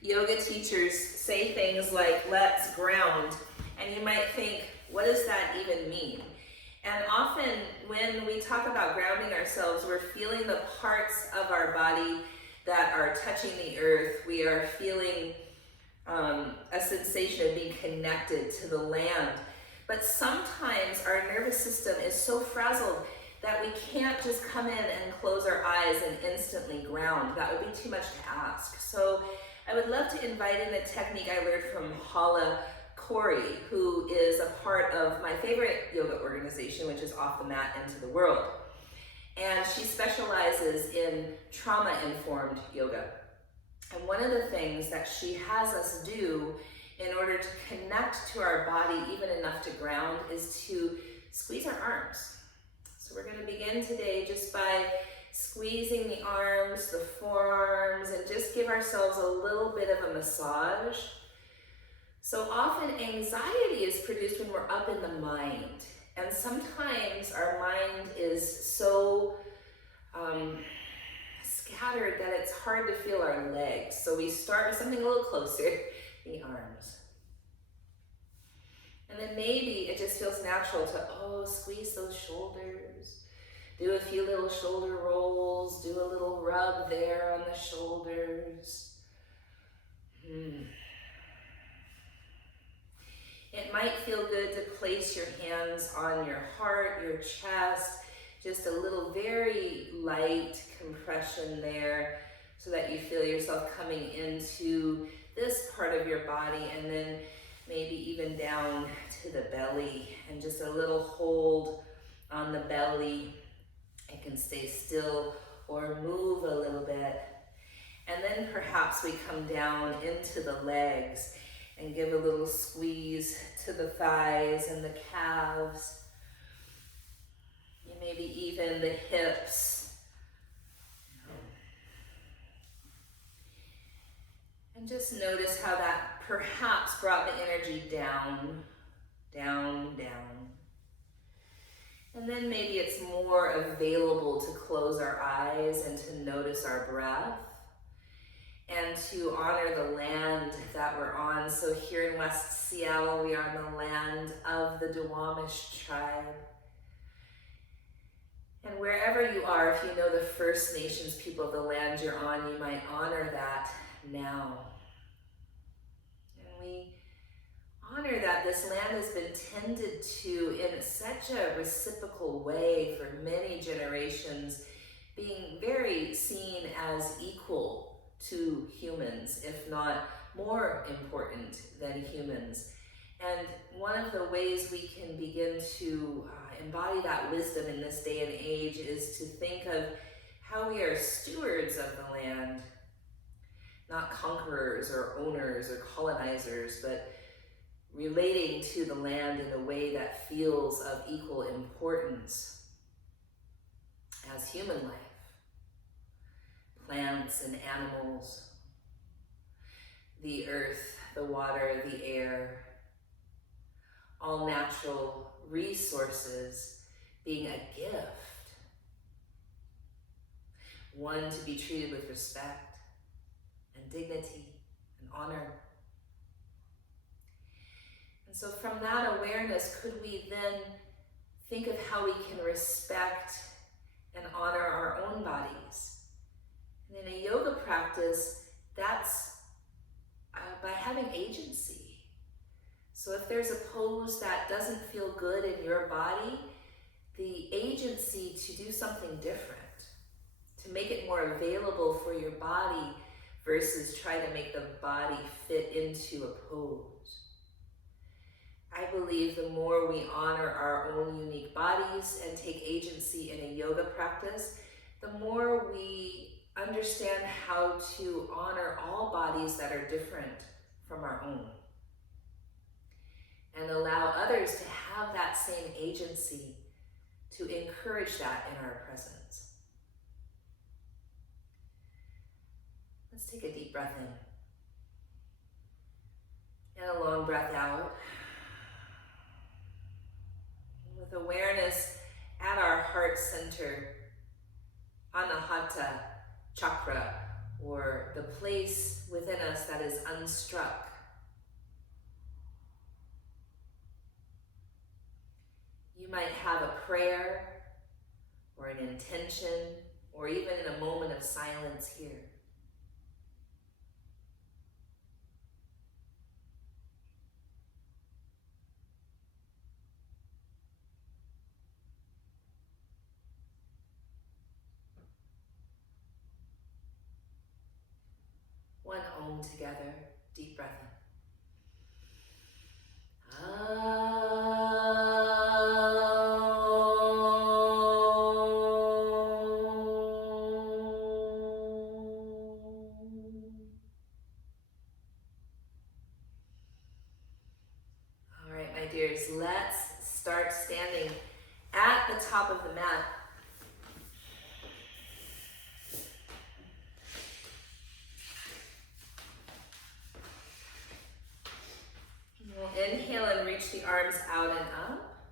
yoga teachers say things like, let's ground, and you might think, what does that even mean? And often when we talk about grounding ourselves, we're feeling the parts of our body that are touching the earth. We are feeling a sensation of being connected to the land. But sometimes our nervous system is so frazzled that we can't just come in and close our eyes and instantly ground. That would be too much to ask. So I would love to invite in a technique I learned from Hala Corey, who is a part of my favorite yoga organization, which is Off the Mat Into the World. And she specializes in trauma-informed yoga. And one of the things that she has us do in order to connect to our body even enough to ground is to squeeze our arms. So we're going to begin today just by squeezing the arms, the forearms, and just give ourselves a little bit of a massage. So often anxiety is produced when we're up in the mind. And sometimes our mind is so scattered that it's hard to feel our legs. So we start with something a little closer, the arms. And then maybe it just feels natural to, squeeze those shoulders. Do a few little shoulder rolls, do a little rub there on the shoulders. It might feel good to place your hands on your heart, your chest, just a little very light compression there so that you feel yourself coming into this part of your body, and then maybe even down to the belly, and just a little hold on the belly. It can stay still or move a little bit. And then perhaps we come down into the legs and give a little squeeze to the thighs and the calves. And maybe even the hips. And just notice how that perhaps brought the energy down, down, down. And then maybe it's more available to close our eyes and to notice our breath and to honor the land that we're on. So here in West Seattle, we are on the land of the Duwamish tribe. And wherever you are, if you know the First Nations people of the land you're on, you might honor that now. And we honor that this land has been tended to in such a reciprocal way for many generations, being very seen as equal to humans, if not more important than humans. And one of the ways we can begin to embody that wisdom in this day and age is to think of how we are stewards of the land, not conquerors or owners or colonizers, but relating to the land in a way that feels of equal importance as human life. Plants and animals, the earth, the water, the air, all natural resources being a gift, one to be treated with respect and dignity and honor. And so from that awareness, could we then think of how we can respect and honor our own bodies? And in a yoga practice, that's by having agency. So if there's a pose that doesn't feel good in your body, the agency to do something different, to make it more available for your body versus try to make the body fit into a pose. I believe the more we honor our own unique bodies and take agency in a yoga practice, the more we understand how to honor all bodies that are different from our own, and allow others to have that same agency, to encourage that in our presence. Let's take a deep breath in and a long breath out. With awareness at our heart center, Anahata chakra, or the place within us that is unstruck. You might have a prayer or an intention or even in a moment of silence here. One Om together, deep breath in. All right, my dears, let's start standing at the top of the mat. Inhale and reach the arms out and up.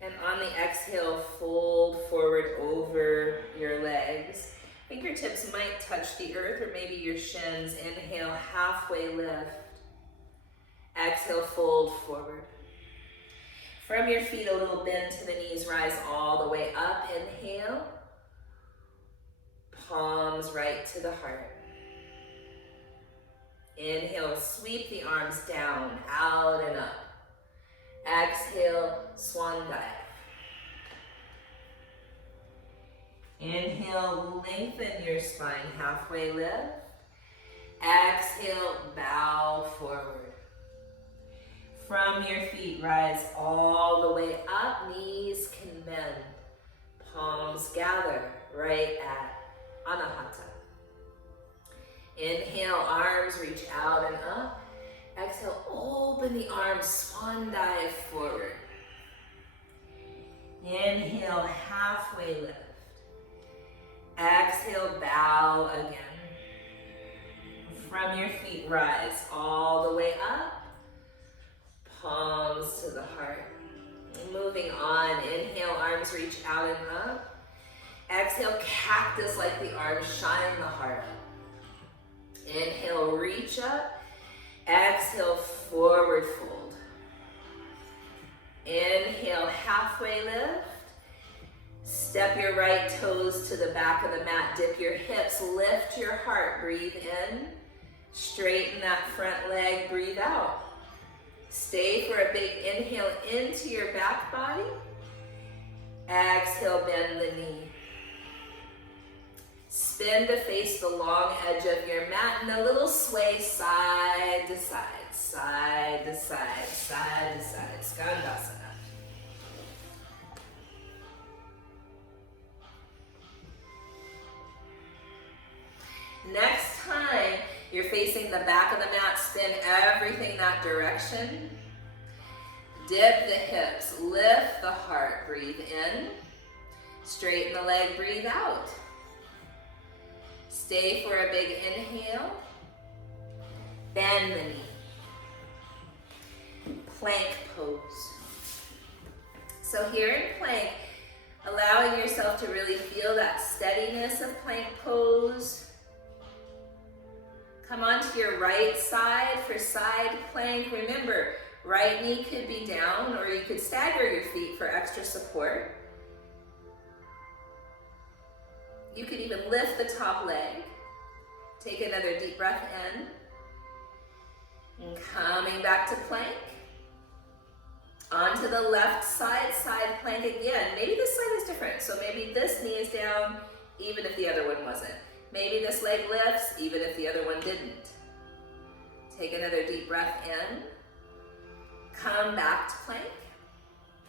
And on the exhale, fold forward over your legs. Fingertips might touch the earth or maybe your shins. Inhale, halfway lift. Exhale, fold forward. From your feet, a little bend to the knees, rise all the way up. Inhale. Palms right to the heart. Inhale, sweep the arms down, out and up. Exhale, swan dive. Inhale, lengthen your spine, halfway lift. Exhale, bow forward. From your feet, rise all the way up, knees can bend. Palms gather right at Anahata. Inhale, arms reach out and up. Exhale, open the arms, swan dive forward. Inhale, halfway lift. Exhale, bow again. From your feet, rise all the way up. Palms to the heart. Moving on, inhale, arms reach out and up. Exhale, cactus like the arms, shine the heart up. Inhale, reach up. Exhale, forward fold. Inhale, halfway lift. Step your right toes to the back of the mat. Dip your hips, lift your heart. Breathe in. Straighten that front leg, breathe out. Stay for a big inhale into your back body. Exhale, bend the knee. Spin to face the long edge of your mat and a little sway side to side, side to side, side to side. Skandasana. Next time you're facing the back of the mat, spin everything that direction. Dip the hips, lift the heart, breathe in. Straighten the leg, breathe out. Stay for a big inhale. Bend the knee. Plank pose. So here in plank, allowing yourself to really feel that steadiness of plank pose. Come onto your right side for side plank. Remember, right knee could be down or you could stagger your feet for extra support. You could even lift the top leg. Take another deep breath in. And coming back to plank. Onto the left side, side plank again. Maybe this side is different. So maybe this knee is down even if the other one wasn't. Maybe this leg lifts even if the other one didn't. Take another deep breath in. Come back to plank.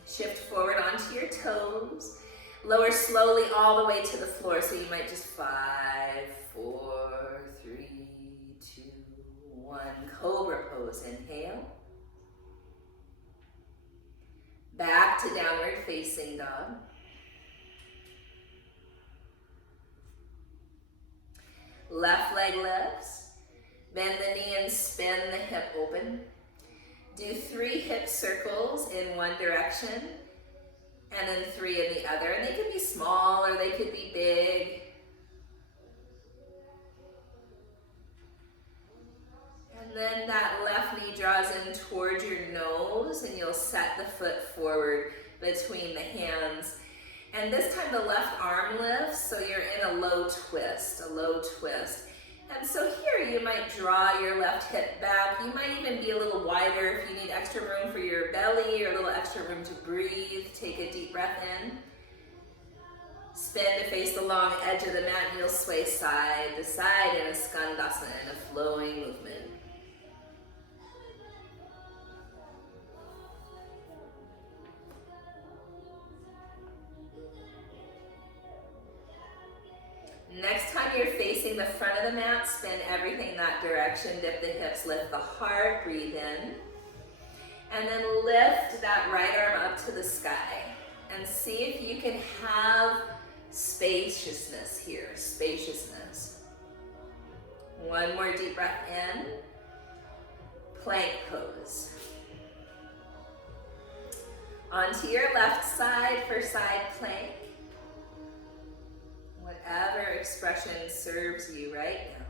Shift forward onto your toes. Lower slowly all the way to the floor. So you might just 5, 4, 3, 2, 1. Cobra pose. Inhale. Back to downward facing dog. Left leg lifts. Bend the knee and spin the hip open. Do 3 hip circles in one direction and then 3 in the other. And they could be small or they could be big. Then that left knee draws in towards your nose, and you'll set the foot forward between the hands. And this time the left arm lifts, so you're in a low twist, And so here you might draw your left hip back. You might even be a little wider if you need extra room for your belly or a little extra room to breathe. Take a deep breath in. Spin to face the long edge of the mat, and you'll sway side to side in a skandasana, in a flowing movement. Next time you're facing the front of the mat, spin everything that direction, dip the hips, lift the heart, breathe in. And then lift that right arm up to the sky. And see if you can have spaciousness here, spaciousness. One more deep breath in. Plank pose. Onto your left side for side plank. Whatever expression serves you right now.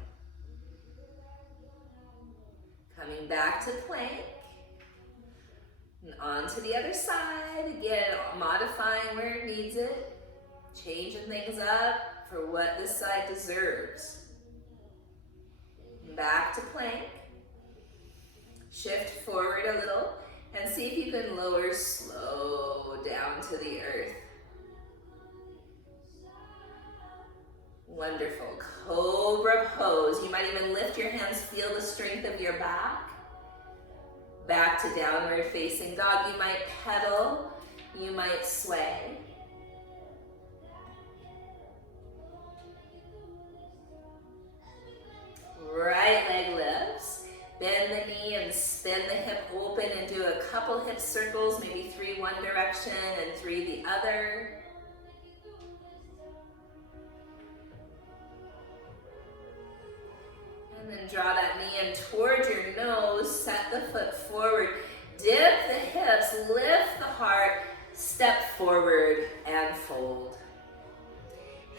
Coming back to plank. And on to the other side. Again, modifying where it needs it. Changing things up for what this side deserves. Back to plank. Shift forward a little and see if you can lower slow down to the earth. Wonderful. Cobra pose. You might even lift your hands, feel the strength of your back. Back to downward facing dog. You might pedal, you might sway. Right leg lifts. Bend the knee and spin the hip open and do a couple hip circles, maybe 3 one direction and 3 the other. And then draw that knee in towards your nose, set the foot forward, dip the hips, lift the heart, step forward and fold.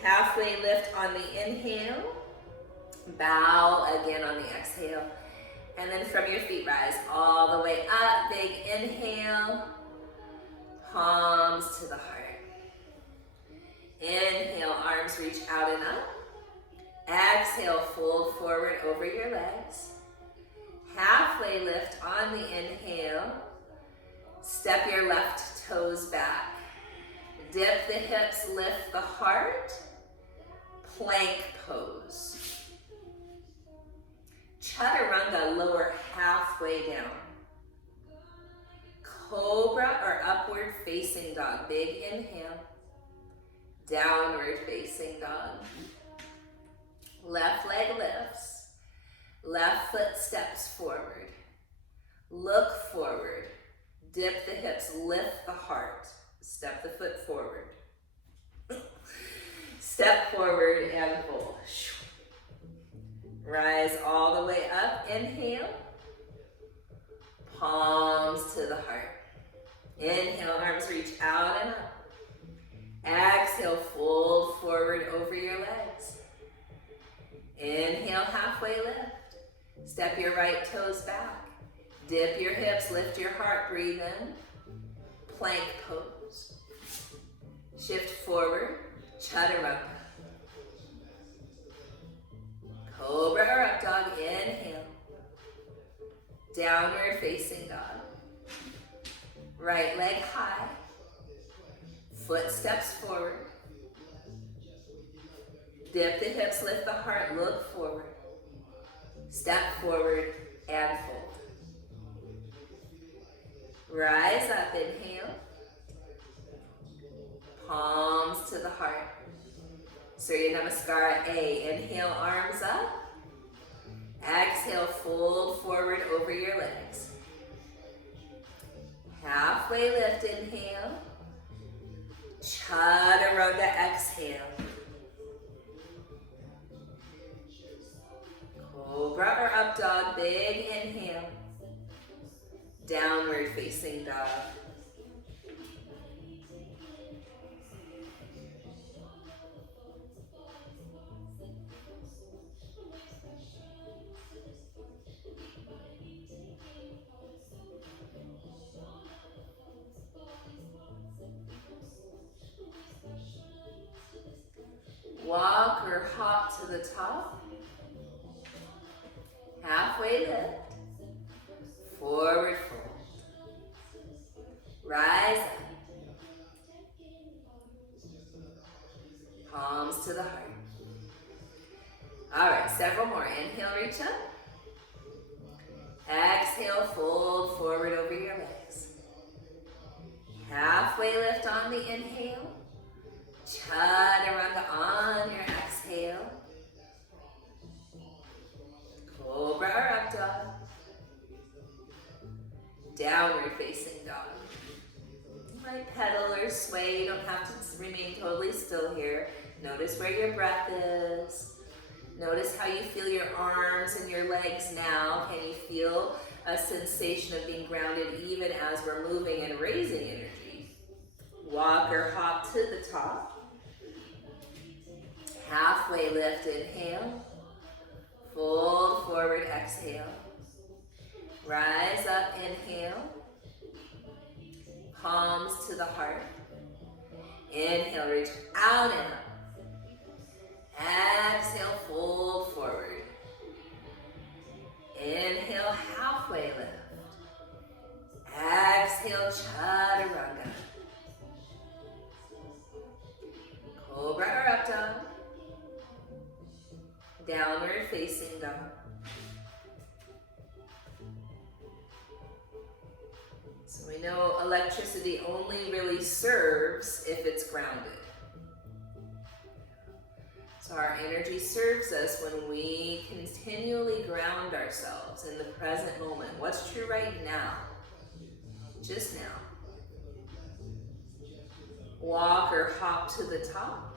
Halfway lift on the inhale, bow again on the exhale, and then from your feet rise all the way up, big inhale, palms to the heart. Inhale, arms reach out and up. Exhale, fold forward over your legs. Halfway lift on the inhale. Step your left toes back. Dip the hips, lift the heart. Plank pose. Chaturanga, lower halfway down. Cobra or upward facing dog. Big inhale. Downward facing dog. Left leg lifts. Left foot steps forward. Look forward. Dip the hips, lift the heart. Step the foot forward. Step forward and fold. Rise all the way up. Inhale. Palms to the heart. Inhale, arms reach out and up. Exhale, fold forward over your legs. Inhale, halfway lift. Step your right toes back. Dip your hips, lift your heart, breathe in. Plank pose. Shift forward, chaturanga. Cobra or up dog, inhale. Downward facing dog. Right leg high. Foot steps forward. Dip the hips, lift the heart, look forward. Step forward and fold. Rise up, inhale. Palms to the heart. Surya Namaskara A. Inhale, arms up. Exhale, fold forward over your legs. Halfway lift, inhale. Chaturanga, exhale. Cobra or up dog, big inhale. Downward facing dog. Walk or hop to the top. Halfway lift. Forward fold. Rise up. Palms to the heart. All right, several more. Inhale, reach up. Exhale, fold forward over your legs. Halfway lift on the inhale. Chaturanga on your exhale. Cobra or up dog. Downward facing dog. You might pedal or sway. You don't have to remain totally still here. Notice where your breath is. Notice how you feel your arms and your legs now. Can you feel a sensation of being grounded even as we're moving and raising energy? Walk or hop to the top. Halfway lift, inhale. Fold forward, exhale. Rise up, inhale. Palms to the heart. Inhale, reach out and up. Exhale, fold forward. Inhale, halfway lift. Exhale, chaturanga. Cobra or up dog. Downward facing dog. So we know electricity only really serves if it's grounded. So our energy serves us when we continually ground ourselves in the present moment. What's true right now? Just now. Walk or hop to the top.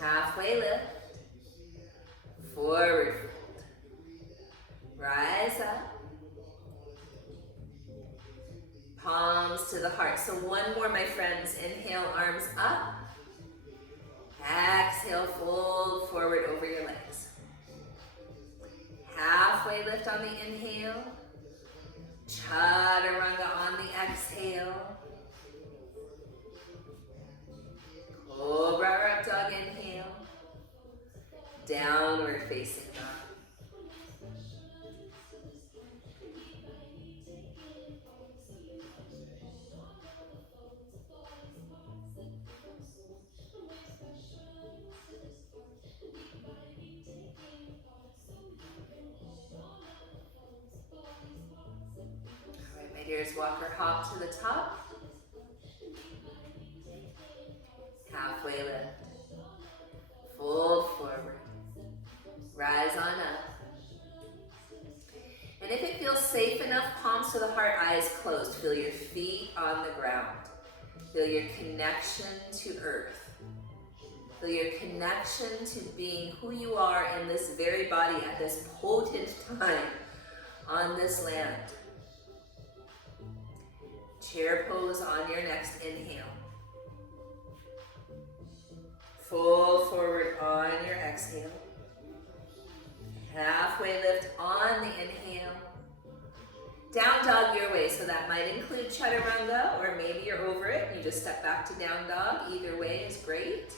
Halfway lift. Forward fold. Rise up. Palms to the heart. So one more, my friends. Inhale, arms up. Exhale, fold forward over your legs. Halfway lift on the inhale. Chaturanga on the exhale. Cobra or up dog, inhale. Downward facing dog. Here's walk or hop to the top. Halfway lift. Fold forward. Rise on up. And if it feels safe enough, palms to the heart, eyes closed. Feel your feet on the ground. Feel your connection to earth. Feel your connection to being who you are in this very body at this potent time on this land. Chair pose on your next inhale. Fold forward on your exhale. Halfway lift on the inhale. Down dog your way, so that might include chaturanga, or maybe you're over it and you just step back to down dog. Either way is great.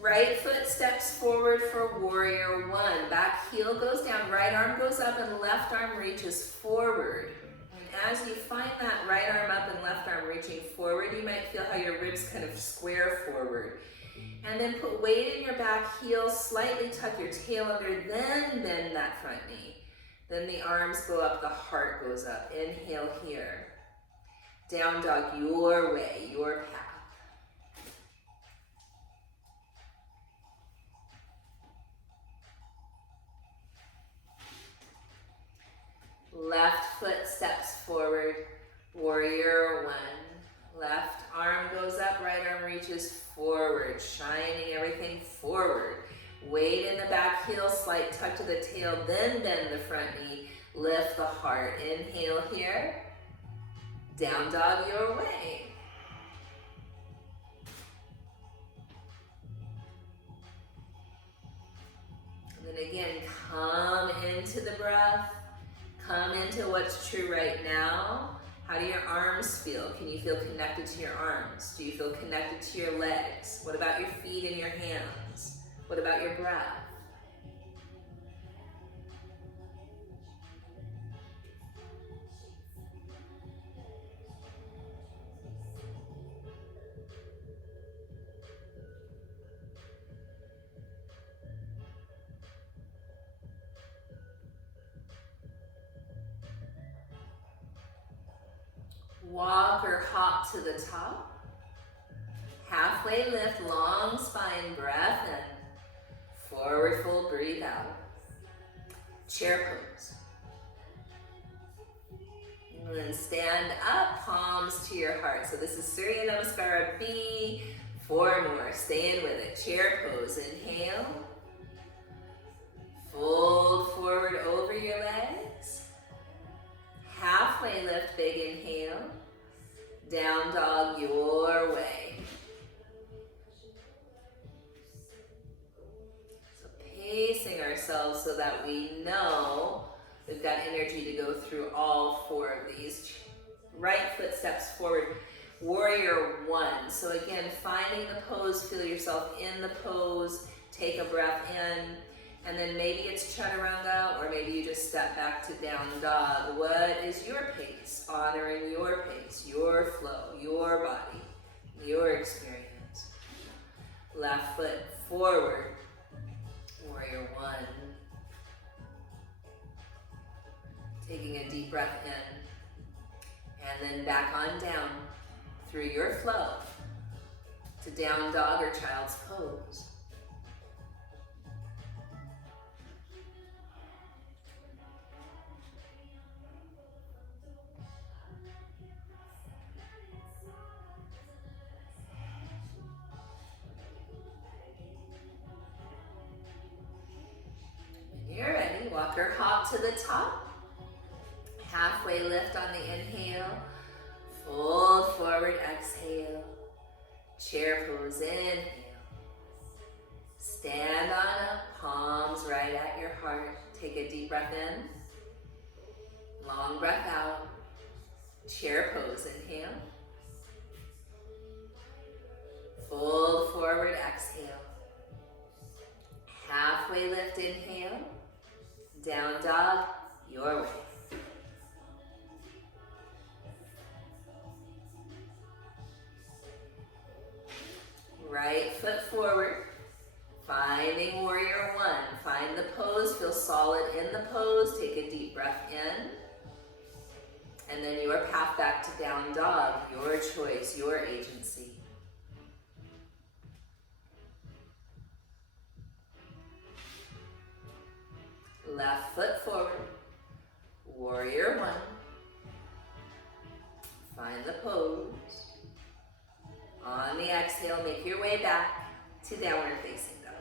Right foot steps forward for warrior one. Back heel goes down, right arm goes up, and left arm reaches forward. And as you find that right arm up and left arm reaching forward, you might feel how your ribs kind of square forward. And then put weight in your back heel, slightly tuck your tail under, then bend that front knee. Then the arms go up, the heart goes up. Inhale here. Down dog your way, your path. Left foot steps forward, warrior one. Left arm goes up, right arm reaches forward, shining everything forward. Weight in the back heel, slight tuck to the tail, then bend the front knee, lift the heart. Inhale here, down dog your way. And then again, come into the breath. Come into what's true right now. How do your arms feel? Can you feel connected to your arms? Do you feel connected to your legs? What about your feet and your hands? What about your breath? Walk or hop to the top. Halfway lift, long spine, breath in. Forward fold, breathe out. Chair pose. And then stand up, palms to your heart. So this is Surya Namaskara B. 4 more, stay in with it. Chair pose, inhale. Fold forward over your legs. Halfway lift, big inhale. Down dog your way. So pacing ourselves so that we know we've got energy to go through all 4 of these. Right foot steps forward. Warrior 1. So again, finding the pose, feel yourself in the pose, take a breath in, and then maybe it's chaturanga, or maybe you just step back to down dog. What is your pace? Honoring your pace, your flow, your body, your experience. Left foot forward, warrior 1. Taking a deep breath in, and then back on down through your flow to down dog or child's pose. When you're ready, walk or hop to the top. Halfway lift on the inhale. Fold forward, exhale. Chair pose, inhale. Stand on up, palms right at your heart. Take a deep breath in. Long breath out. Chair pose, inhale. Fold forward, exhale. Halfway lift, inhale. Down dog, your way. Right foot forward, finding warrior 1. Find the pose, feel solid in the pose. Take a deep breath in. And then your path back to down dog, your choice, your agency. Left foot forward, warrior 1. Find the pose. On the exhale, make your way back to downward facing dog.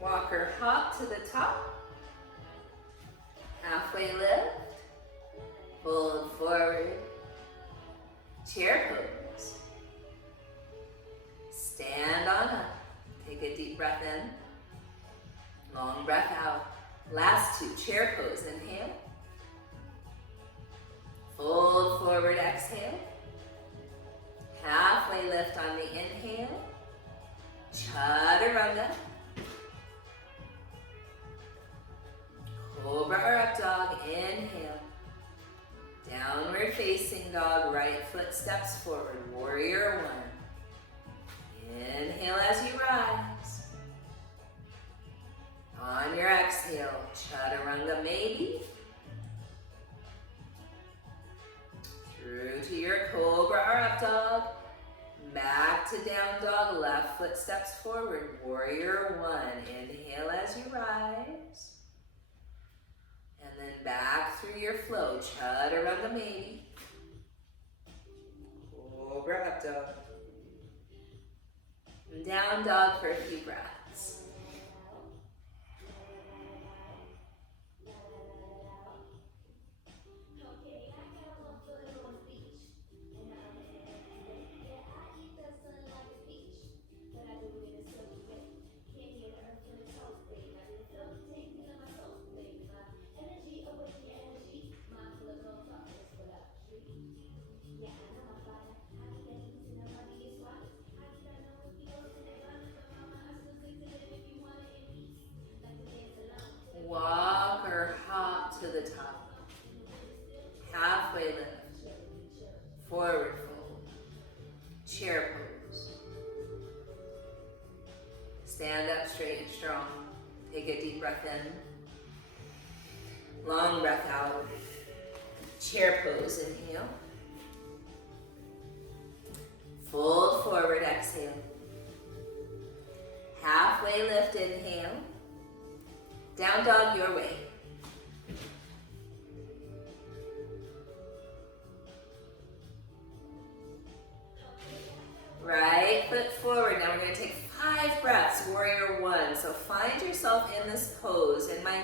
Walk or hop to the top. Halfway lift. Fold forward. Chair pose. Stand on up. Take a deep breath in. Long breath out. Last 2. Chair pose. Inhale. Fold forward. Exhale. Halfway lift on the inhale. Chaturanga. Cobra or up dog, inhale. Downward facing dog, right foot steps forward, warrior 1. Inhale as you rise. On your exhale, chaturanga maybe. through to your cobra or up dog. Back to down dog, left foot steps forward, warrior one. Inhale as you rise. And then back through your flow, chaturanga maybe. Cobra up dog. And down dog for a few breaths. Walk or hop to the top. Halfway lift. Forward fold. Chair pose. Stand up straight and strong. Take a deep breath in. Long breath out. Chair pose, inhale. Fold forward, exhale. Halfway lift, inhale. Down dog your way. Right foot forward. Now we're going to take 5 breaths, warrior one. So find yourself in this pose. And my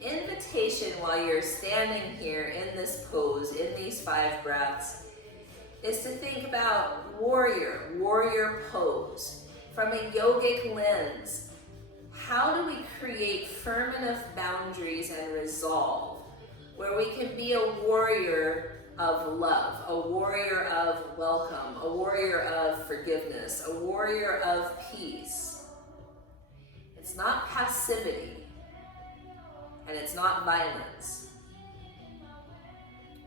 invitation while you're standing here in this pose, in these 5 breaths, is to think about warrior pose from a yogic lens. How do we create firm enough boundaries and resolve where we can be a warrior of love, a warrior of welcome, a warrior of forgiveness, a warrior of peace? It's not passivity, and it's not violence.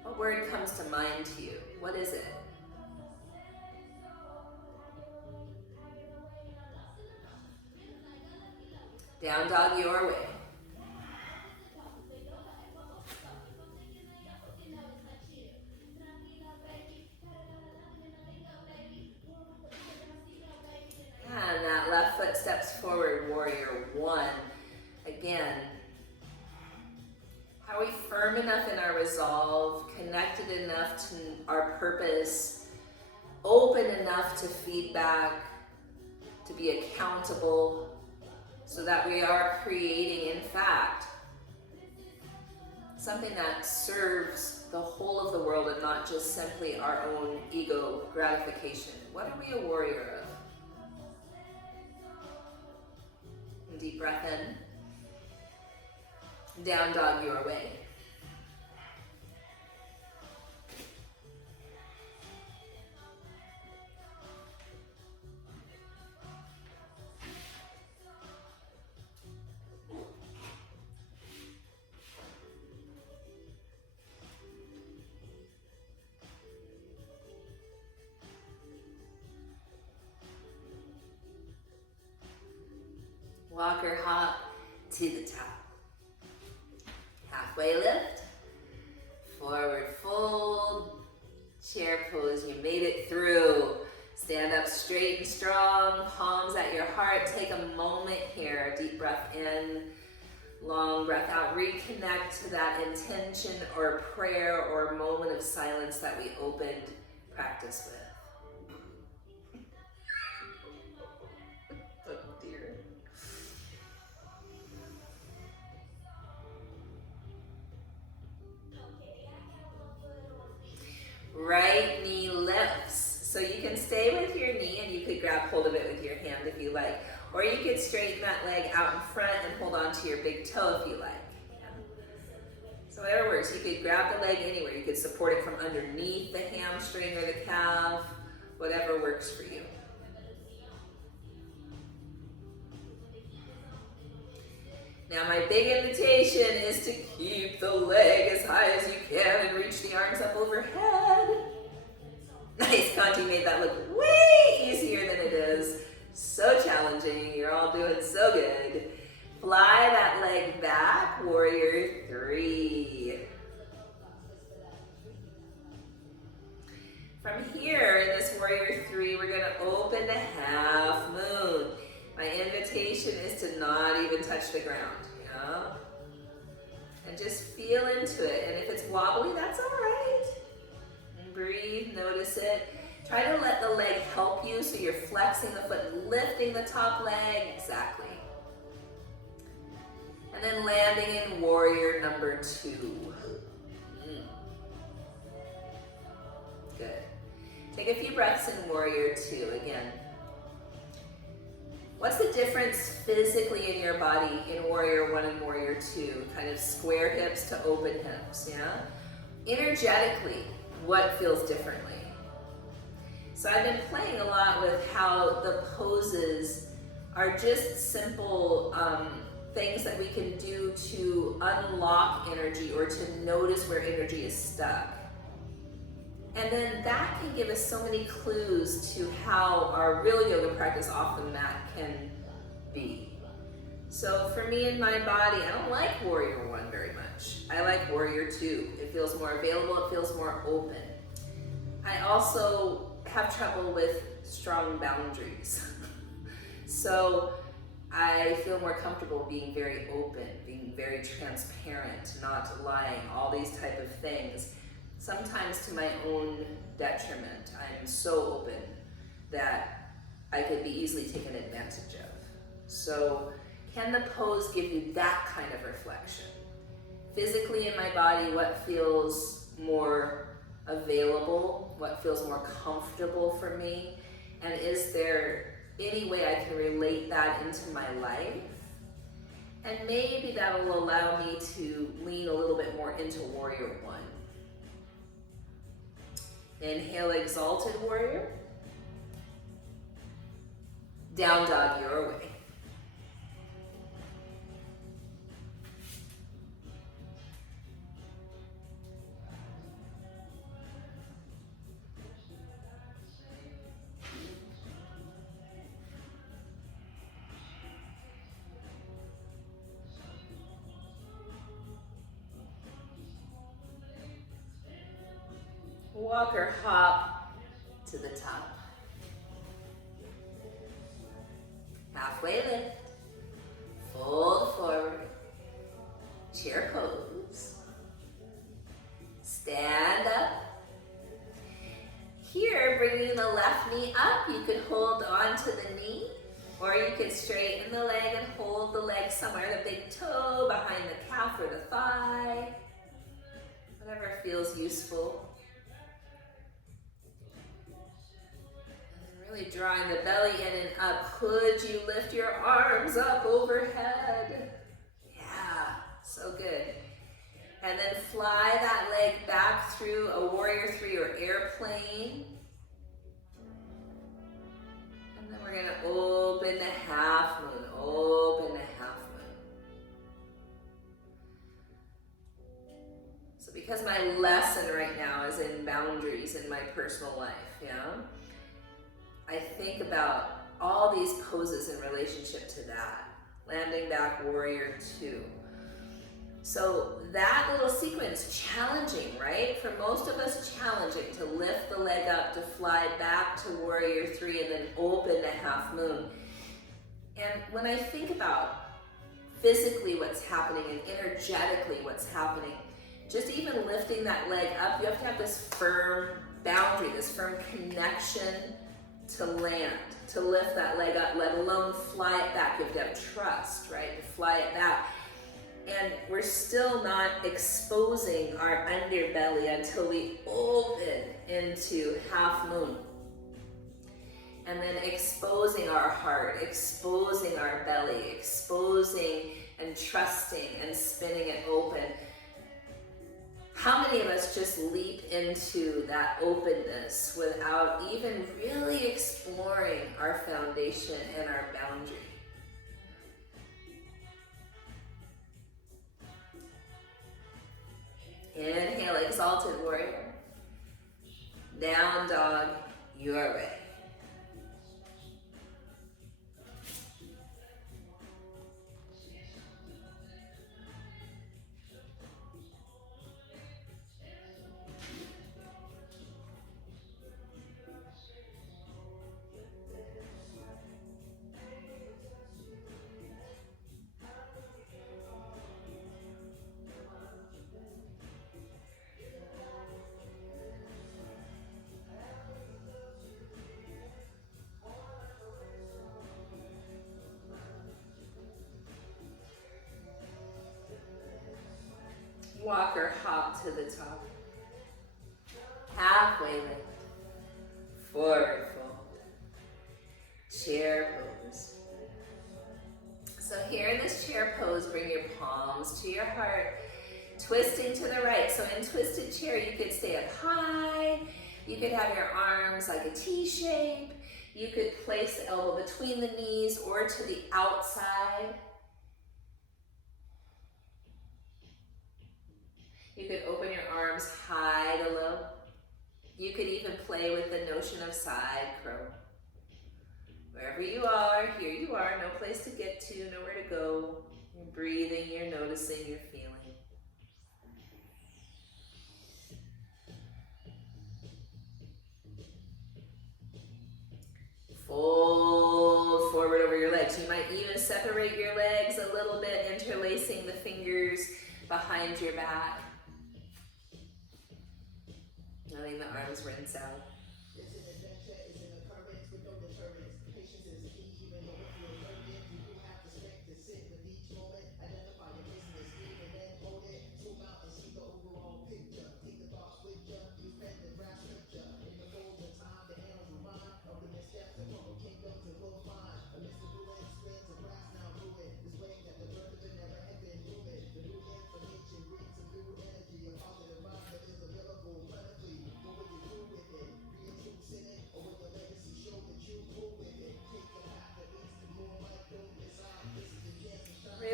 What word comes to mind to you? What is it? Down dog your way. And that left foot steps forward, warrior one. Again, are we firm enough in our resolve, connected enough to our purpose, open enough to feedback, to be accountable, so that we are creating, in fact, something that serves the whole of the world and not just simply our own ego gratification? What are we a warrior of? And deep breath in. Down dog your way. Walk or hop to the top. Halfway lift. Forward fold. Chair pose. You made it through. Stand up straight and strong. Palms at your heart. Take a moment here. Deep breath in. Long breath out. Reconnect to that intention or prayer or moment of silence that we opened practice with. Right knee lifts. So you can stay with your knee and you could grab hold of it with your hand if you like. Or you could straighten that leg out in front and hold on to your big toe if you like. So whatever works. You could grab the leg anywhere. You could support it from underneath the hamstring or the calf. Whatever works for you. Now my big invitation is to keep the leg as high as you can and reach the arms up overhead. Nice, Kanti made that look way easier than it is. So challenging, you're all doing so good. Fly that leg back, warrior three. From here in this warrior three, we're gonna open to half moon. My invitation is to not even touch the ground, yeah? And just feel into it. And if it's wobbly, that's all right. And breathe, notice it. Try to let the leg help you, so you're flexing the foot, lifting the top leg, exactly. And then landing in warrior number two. Good. Take a few breaths in warrior two again. What's the difference physically in your body in warrior one and warrior two? Kind of square hips to open hips, yeah? Energetically, what feels differently? So I've been playing a lot with how the poses are just simple things that we can do to unlock energy or to notice where energy is stuck. And then that can give us so many clues to how our real yoga practice off the mat can be. So for me in my body, I don't like warrior one very much. I like warrior two. It feels more available, it feels more open. I also have trouble with strong boundaries. So I feel more comfortable being very open, being very transparent, not lying, all these type of things. Sometimes to my own detriment. I'm so open that I could be easily taken advantage of. So can the pose give you that kind of reflection? Physically in my body, what feels more available? What feels more comfortable for me? And is there any way I can relate that into my life? And maybe that will allow me to lean a little bit more into warrior one. Inhale, exalted warrior. Down dog your way. Walk or hop to the top. Halfway lift. Fold forward. Chair pose. Stand up. Here, bringing the left knee up, you could hold on to the knee, or you could straighten the leg and hold the leg somewhere, the big toe behind the calf or the thigh. Whatever feels useful. Really drawing the belly in and up. Could you lift your arms up overhead? Yeah, so good. And then fly that leg back through a warrior three or airplane. And then we're gonna open the half moon, open the half moon. So because my lesson right now is in boundaries in my personal life, yeah? I think about all these poses in relationship to that. Landing back, warrior two. So that little sequence, challenging, right? For most of us, challenging to lift the leg up, to fly back to warrior three, and then open to half moon. And when I think about physically what's happening and energetically what's happening, just even lifting that leg up, you have to have this firm boundary, this firm connection to land, to lift that leg up, let alone fly it back. You have to have trust, right? To fly it back. And we're still not exposing our underbelly until we open into half moon. And then exposing our heart, exposing our belly, exposing and trusting and spinning it open. How many of us just leap into that openness without even really exploring our foundation and our boundary? Inhale, exalted warrior. Down dog, your way. Walk or hop to the top. Halfway lift. Forward fold. Chair pose. So here in this chair pose, bring your palms to your heart, twisting to the right. So in twisted chair, you could stay up high. You could have your arms like a T shape. You could place the elbow between the knees or to the outside. You could open your arms high to low. You could even play with the notion of side crow. Wherever you are, here you are, no place to get to, nowhere to go. You're breathing, you're noticing, you're feeling. Fold forward over your legs. You might even separate your legs a little bit, interlacing the fingers behind your back. Letting the arms rinse out.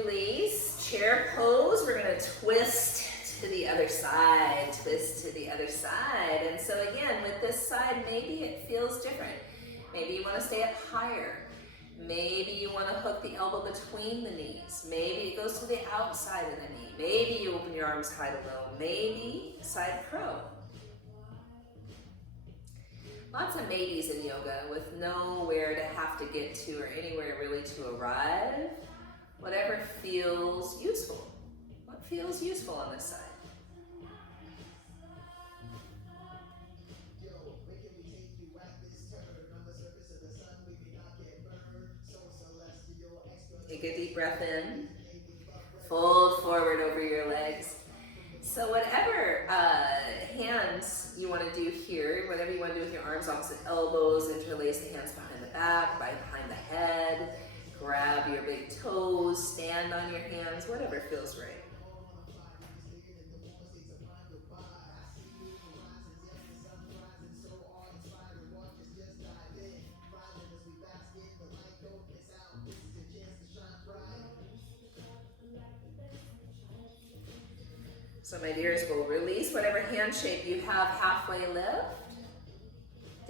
Release, chair pose. We're gonna twist to the other side, twist to the other side. And so again, with this side, maybe it feels different. Maybe you wanna stay up higher. Maybe you wanna hook the elbow between the knees. Maybe it goes to the outside of the knee. Maybe you open your arms high to low. Maybe side crow. Lots of maybes in yoga with nowhere to have to get to or anywhere really to arrive. Whatever feels useful. What feels useful on this side? Take a deep breath in. Fold forward over your legs. So whatever hands you want to do here, whatever you want to do with your arms, opposite elbows, interlace the hands behind the back, behind the head. Grab your big toes, stand on your hands, whatever feels right. So my dears, will release whatever hand shape you have, halfway lift,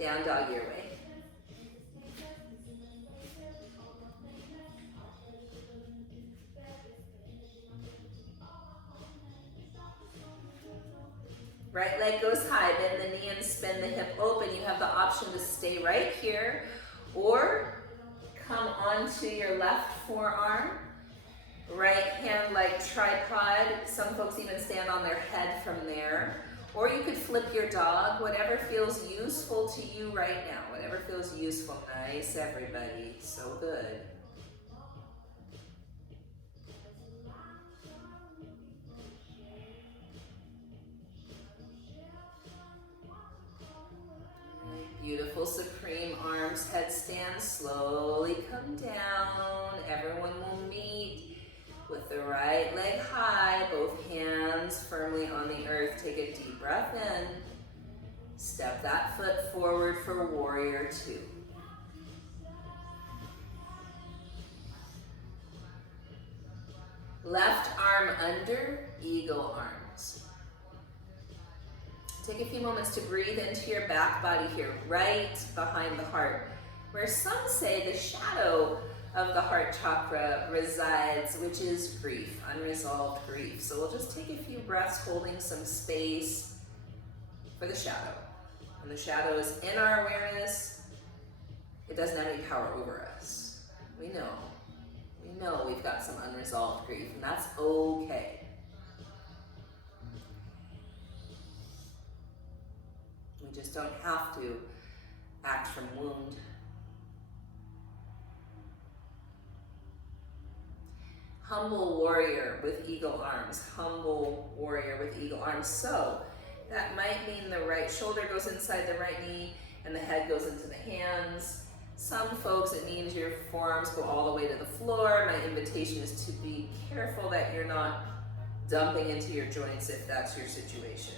down dog your way. Right leg goes high, bend the knee and spin the hip open. You have the option to stay right here or come onto your left forearm. Right hand like tripod. Some folks even stand on their head from there. Or you could flip your dog, whatever feels useful to you right now. Whatever feels useful. Nice, everybody. So good. Beautiful supreme arms, headstand, slowly come down. Everyone will meet with the right leg high, both hands firmly on the earth. Take a deep breath in. Step that foot forward for warrior two. Left arm under, eagle arms. Take a few moments to breathe into your back body here, right behind the heart, where some say the shadow of the heart chakra resides, which is grief, unresolved grief. So we'll just take a few breaths holding some space for the shadow. When the shadow is in our awareness, it doesn't have any power over us. We know we've got some unresolved grief, and that's okay. We just don't have to act from wound. Humble warrior with eagle arms. Humble warrior with eagle arms. So that might mean the right shoulder goes inside the right knee and the head goes into the hands. Some folks, it means your forearms go all the way to the floor. My invitation is to be careful that you're not dumping into your joints if that's your situation.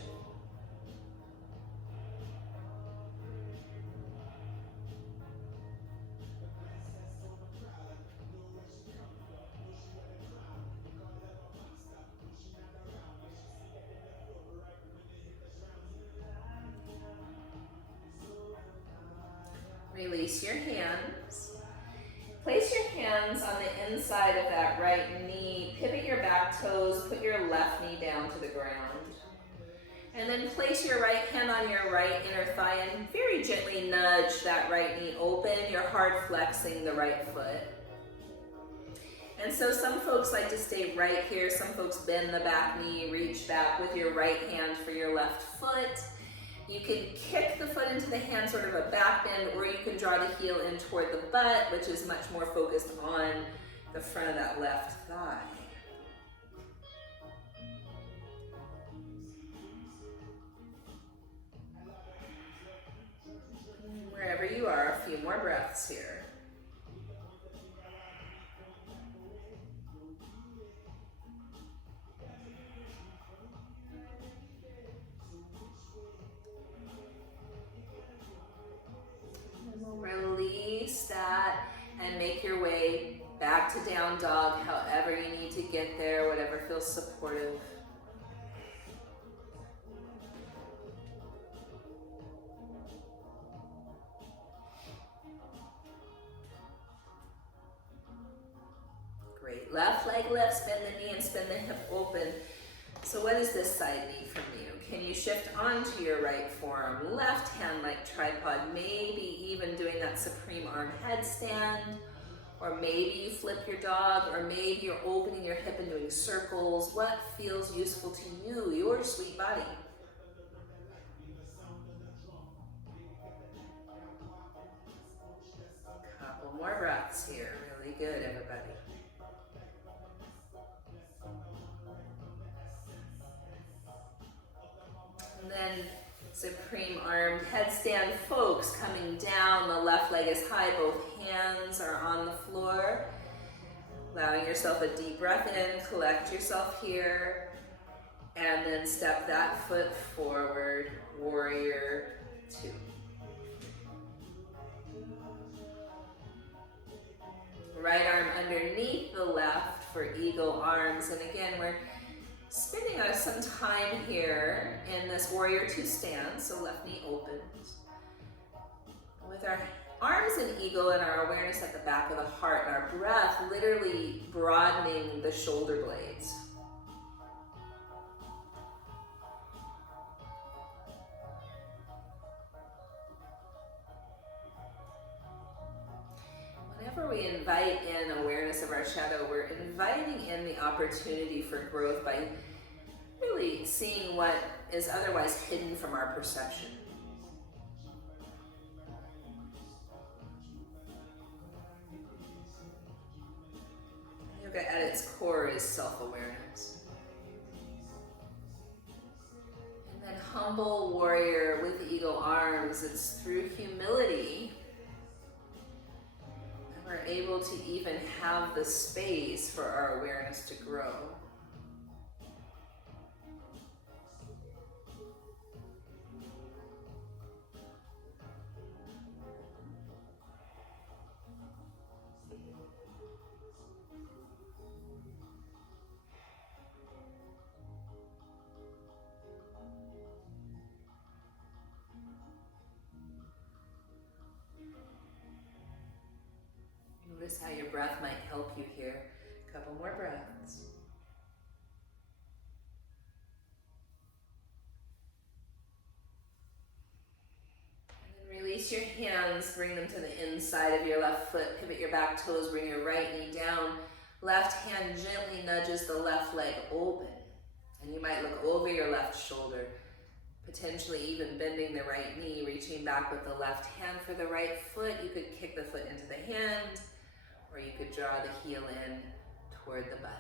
Release your hands. Place your hands on the inside of that right knee. Pivot your back toes. Put your left knee down to the ground. And then place your right hand on your right inner thigh and very gently nudge that right knee open. You're hard flexing the right foot. And so some folks like to stay right here. Some folks bend the back knee, reach back with your right hand for your left foot. You can kick the foot into the hand, sort of a back bend, or you can draw the heel in toward the butt, which is much more focused on the front of that left thigh. Wherever you are, a few more breaths here. Release that and make your way back to down dog, however you need to get there, whatever feels supportive. Great. Left leg lifts, bend the knee and spin the hip open. So what does this side need from you? Can you shift onto your right forearm, left hand like tripod, maybe even doing that supreme arm headstand, or maybe you flip your dog, or maybe you're opening your hip and doing circles. What feels useful to you, your sweet body? Couple more breaths here. Really good, everybody. And then supreme armed headstand, folks, coming down. The left leg is high, both hands are on the floor. Allowing yourself a deep breath in, collect yourself here, and then step that foot forward, warrior two. Right arm underneath the left for eagle arms. And again, we're spending some time here in this warrior two stance, so left knee opens. With our arms in eagle and our awareness at the back of the heart, and our breath literally broadening the shoulder blades. Whenever we invite in awareness of our shadow, we're inviting in the opportunity for growth by really seeing what is otherwise hidden from our perception. Yoga at its core is self-awareness. And then humble warrior with eagle arms, it's through humility that we're able to even have the space for our awareness to grow. Notice how your breath might help you here. A couple more breaths. And then release your hands, bring them to the inside of your left foot. Pivot your back toes, bring your right knee down. Left hand gently nudges the left leg open. And you might look over your left shoulder, potentially even bending the right knee, reaching back with the left hand for the right foot. You could kick the foot into the hand, or you could draw the heel in toward the butt.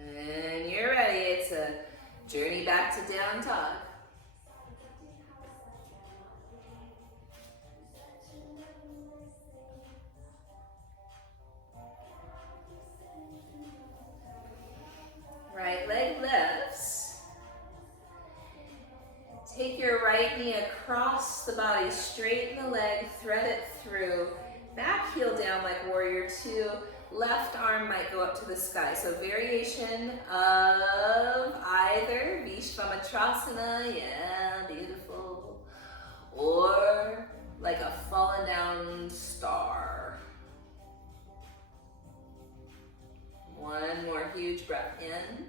When you're ready, it's a journey back to down dog. Right leg lifts. Take your right knee across the body, straighten the leg, thread it through. Back heel down like warrior two. Left arm might go up to the sky. So variation of either Vishvamitrasana, yeah, beautiful. Or like a fallen down star. One more huge breath in.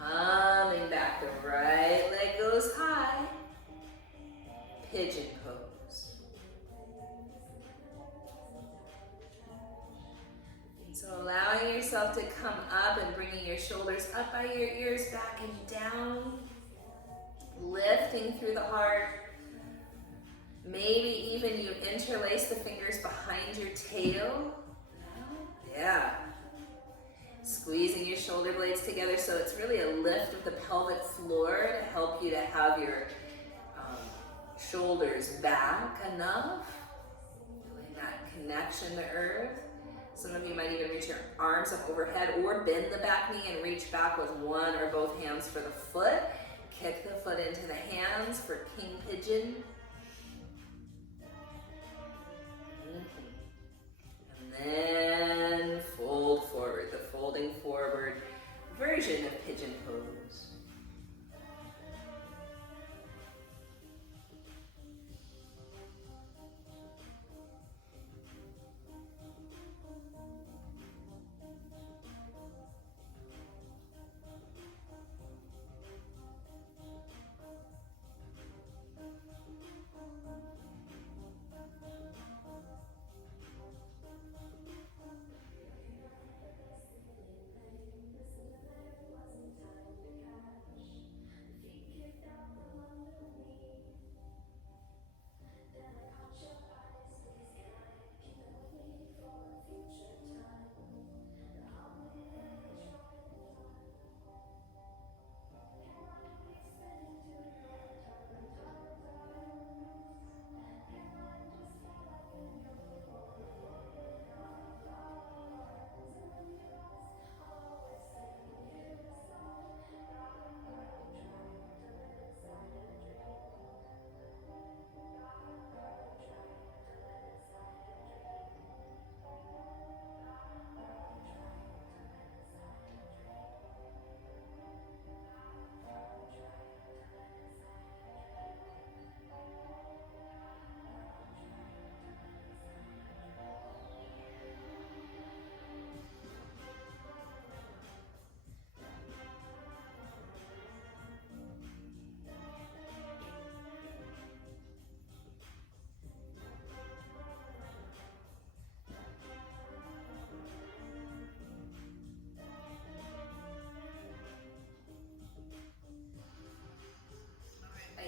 Coming back, the right leg goes high. Pigeon pose. So allowing yourself to come up and bringing your shoulders up by your ears, back and down. Lifting through the heart. Maybe even you interlace the fingers behind your tail. Yeah. Squeezing your shoulder blades together so it's really a lift of the pelvic floor to help you to have your shoulders back enough. Feeling that connection to earth. Some of you might even reach your arms up overhead or bend the back knee and reach back with one or both hands for the foot. Kick the foot into the hands for king pigeon. And then fold forward, the folding forward version of pigeon pose.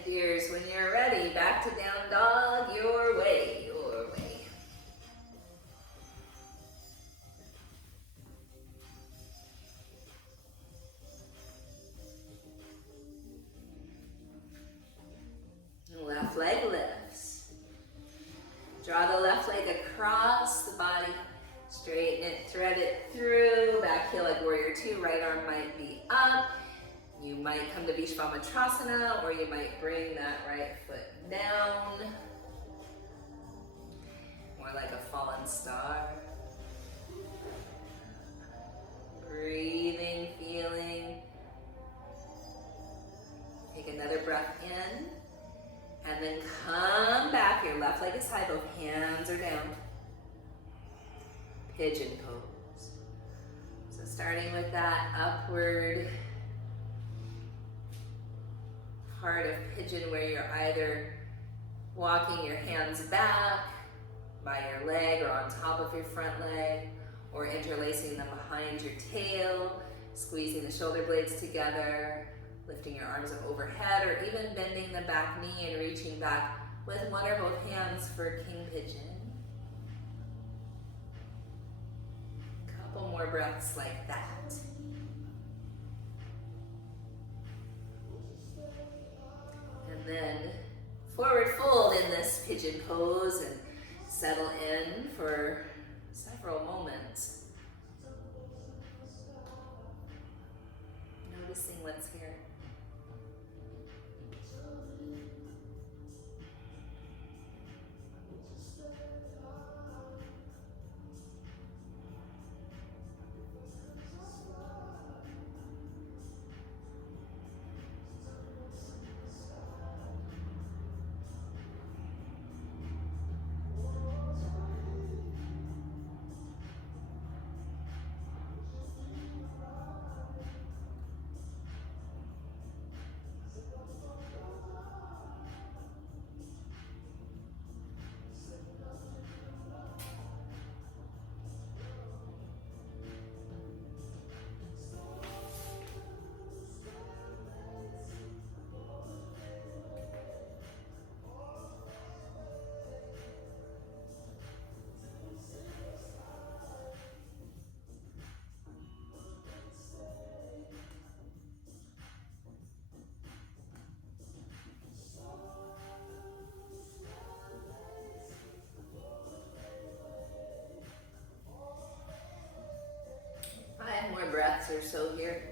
Dears, when you're ready, back to down dog, your way, your way. Left leg lifts. Draw the left leg across the body, straighten it, thread it through, back heel like warrior two, right arm might be up. You might come to Vishvamitrasana, or you might bring that right foot down. More like a fallen star. Breathing, feeling. Take another breath in, and then come back. Your left leg is high, both hands are down. Starting with that upward part of pigeon where you're either walking your hands back by your leg or on top of your front leg, or interlacing them behind your tail, squeezing the shoulder blades together, lifting your arms up overhead, or even bending the back knee and reaching back with one or both hands for king pigeon. Couple more breaths like that. And then forward fold in this pigeon pose and settle in for several moments. Noticing what's here. More breaths or so here.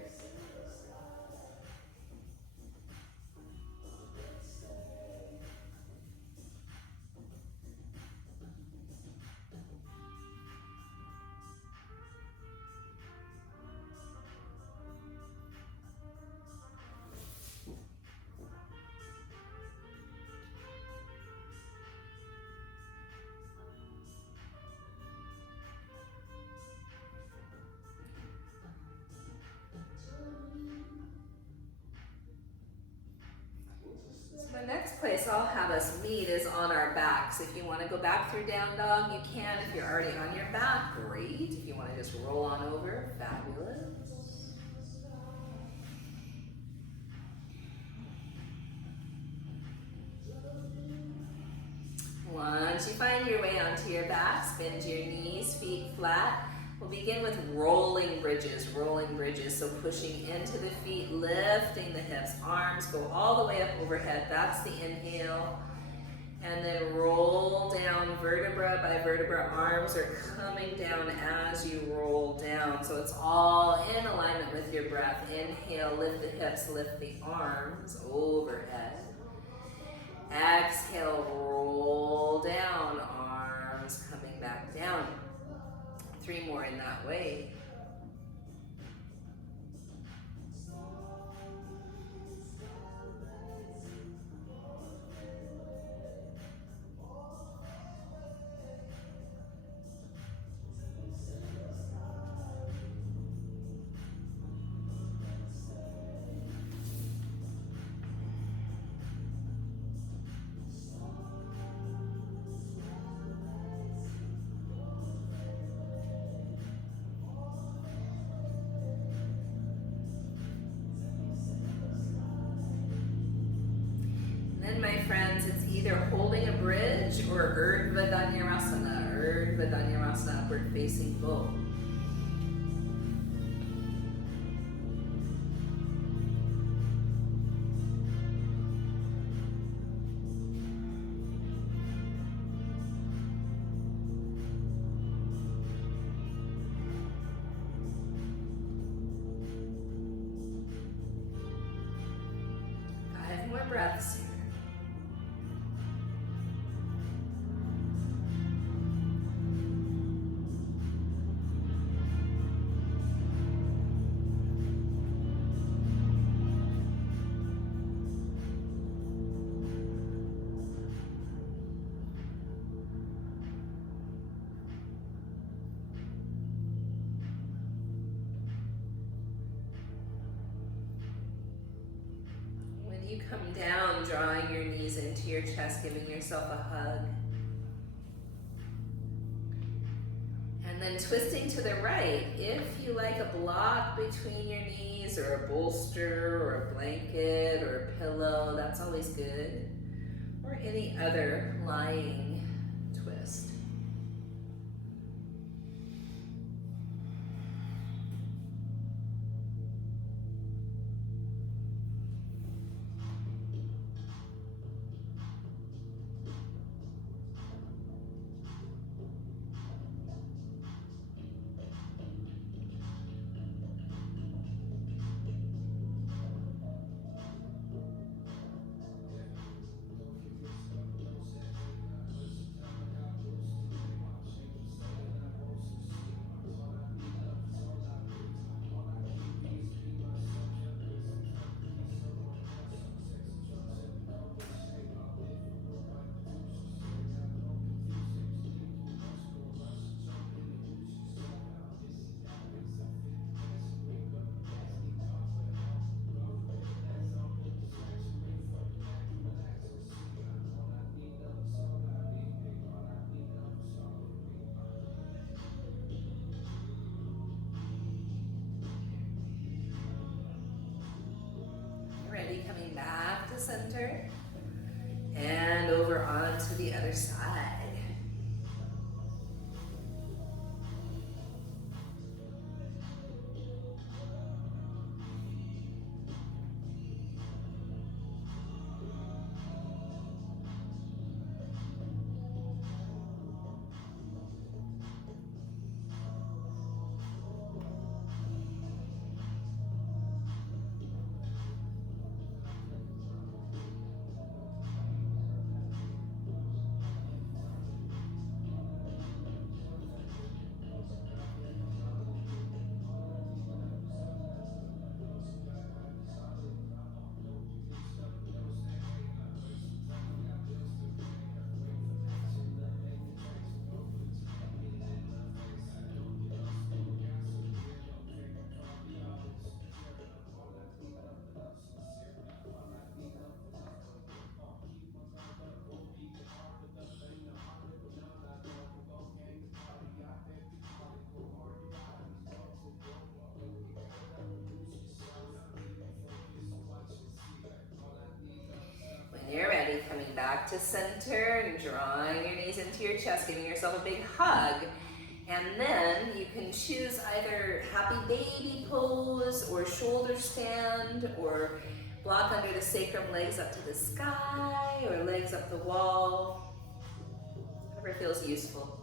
The next place I'll have us meet is on our backs. If you want to go back through down dog, you can. If you're already on your back, great. If you want to just roll on over, fabulous. Once you find your way onto your back, bend your knees, feet flat. We'll begin with rolling bridges. So pushing into the feet, lifting the hips, arms go all the way up overhead. That's the inhale. And then roll down vertebra by vertebra. Arms are coming down as you roll down. So it's all in alignment with your breath. Inhale, lift the hips, lift the arms overhead. Exhale, roll down, arms coming back down. 3 more in that way. My friends, it's either holding a bridge or Urdhva Dhanurasana, upward facing fold. More breaths here. Come down, drawing your knees into your chest, giving yourself a hug. And then twisting to the right. If you like a block between your knees, or a bolster, or a blanket, or a pillow, that's always good. Or any other lying twist. Ready, coming back to center. And over onto the other side. When you're ready, coming back to center and drawing your knees into your chest, giving yourself a big hug. And then you can choose either happy baby pose or shoulder stand or block under the sacrum, legs up to the sky or legs up the wall, whatever feels useful.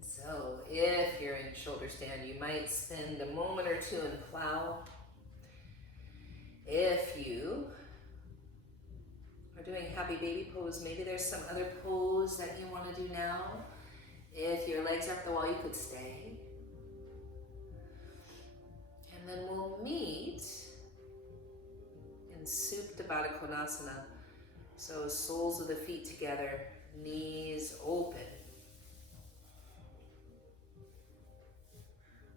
So if you're in shoulder stand, you might spend a moment or two in plow. If you are doing happy baby pose, maybe there's some other pose that you want to do now. If your legs are up the wall, you could stay. And then we'll meet in Supta Baddha Konasana. So soles of the feet together, knees open.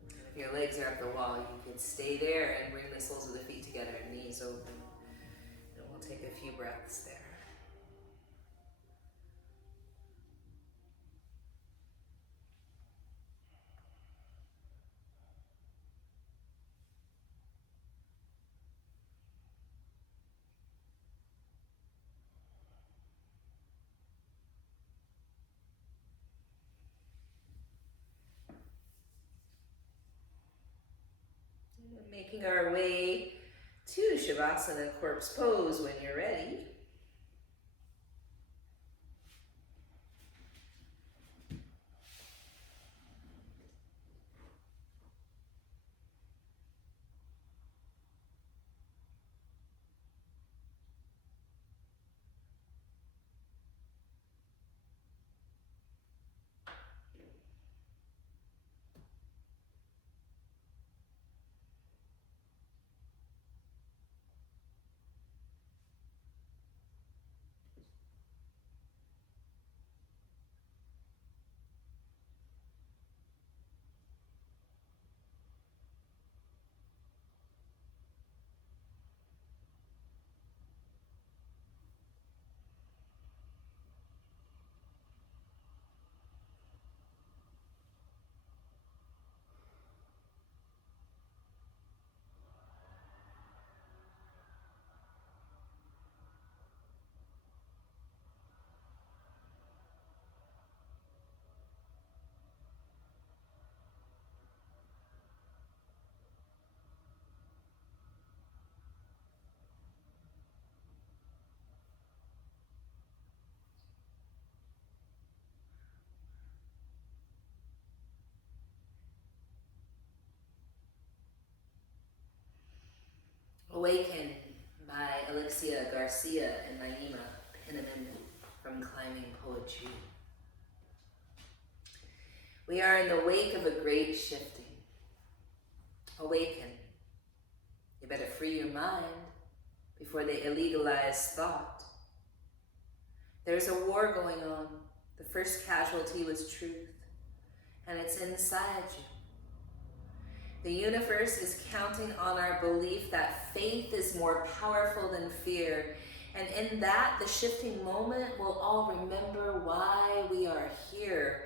And if your And stay there and bring the soles of the feet together, knees open. And we'll take a few breaths there. Making our way to Shavasana, corpse pose when you're ready. Awaken by Alexia Garcia and Naima Penniman from Climbing Poetry. We are in the wake of a great shifting. Awaken. You better free your mind before they illegalize thought. There's a war going on. The first casualty was truth, and it's inside you. The universe is counting on our belief that faith is more powerful than fear. And in that, the shifting moment, we'll all remember why we are here.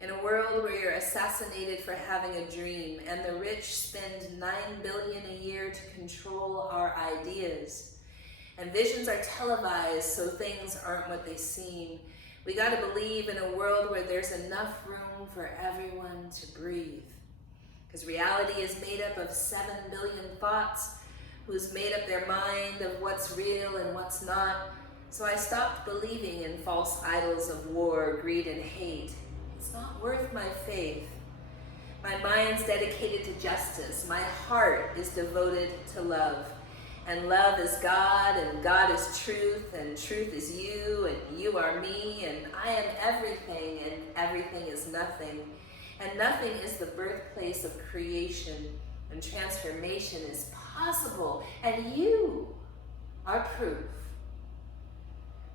In a world where you're assassinated for having a dream, and the rich spend $9 billion a year to control our ideas, and visions are televised so things aren't what they seem, we gotta believe in a world where there's enough room for everyone to breathe. Because reality is made up of 7 billion thoughts who's made up their mind of what's real and what's not. So I stopped believing in false idols of war, greed, and hate. It's not worth my faith. My mind's dedicated to justice. My heart is devoted to love. And love is God, and God is truth, and truth is you, and you are me, and I am everything, and everything is nothing. And nothing is the birthplace of creation, and transformation is possible, and you are proof.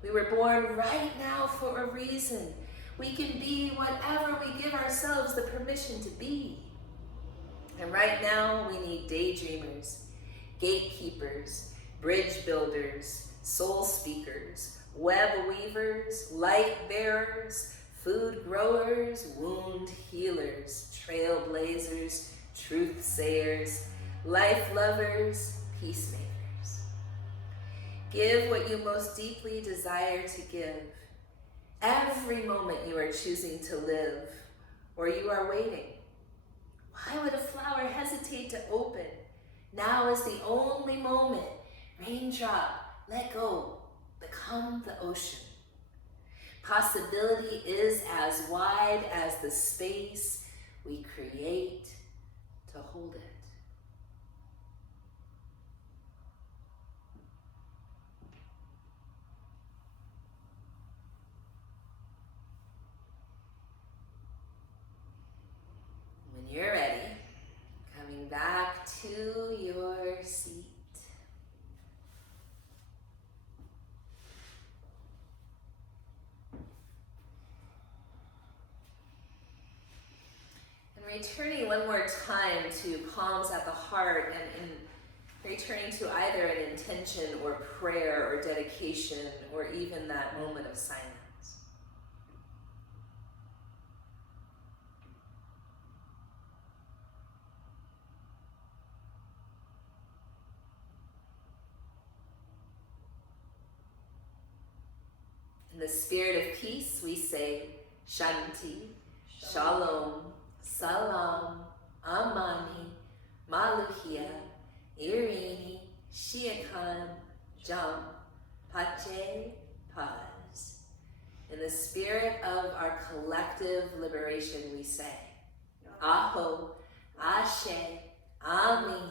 We were born right now for a reason. We can be whatever we give ourselves the permission to be. And right now, we need daydreamers, gatekeepers, bridge builders, soul speakers, web weavers, light bearers, food growers, wound healers, trailblazers, truth sayers, life lovers, peacemakers. Give what you most deeply desire to give. Every moment you are choosing to live, or you are waiting. Why would a flower hesitate to open? Now is the only moment. Raindrop, let go, become the ocean. Possibility is as wide as the space we create to hold it. When you're ready, coming back to your seat. Returning one more time to palms at the heart, and in returning to either an intention or prayer or dedication or even that moment of silence. In the spirit of peace, we say Shanti, Shalom, Salam, Amani, Maluhia, Irini, Shiakan, Jam, Pache, Paz. In the spirit of our collective liberation, we say Aho, Ashe, Amin,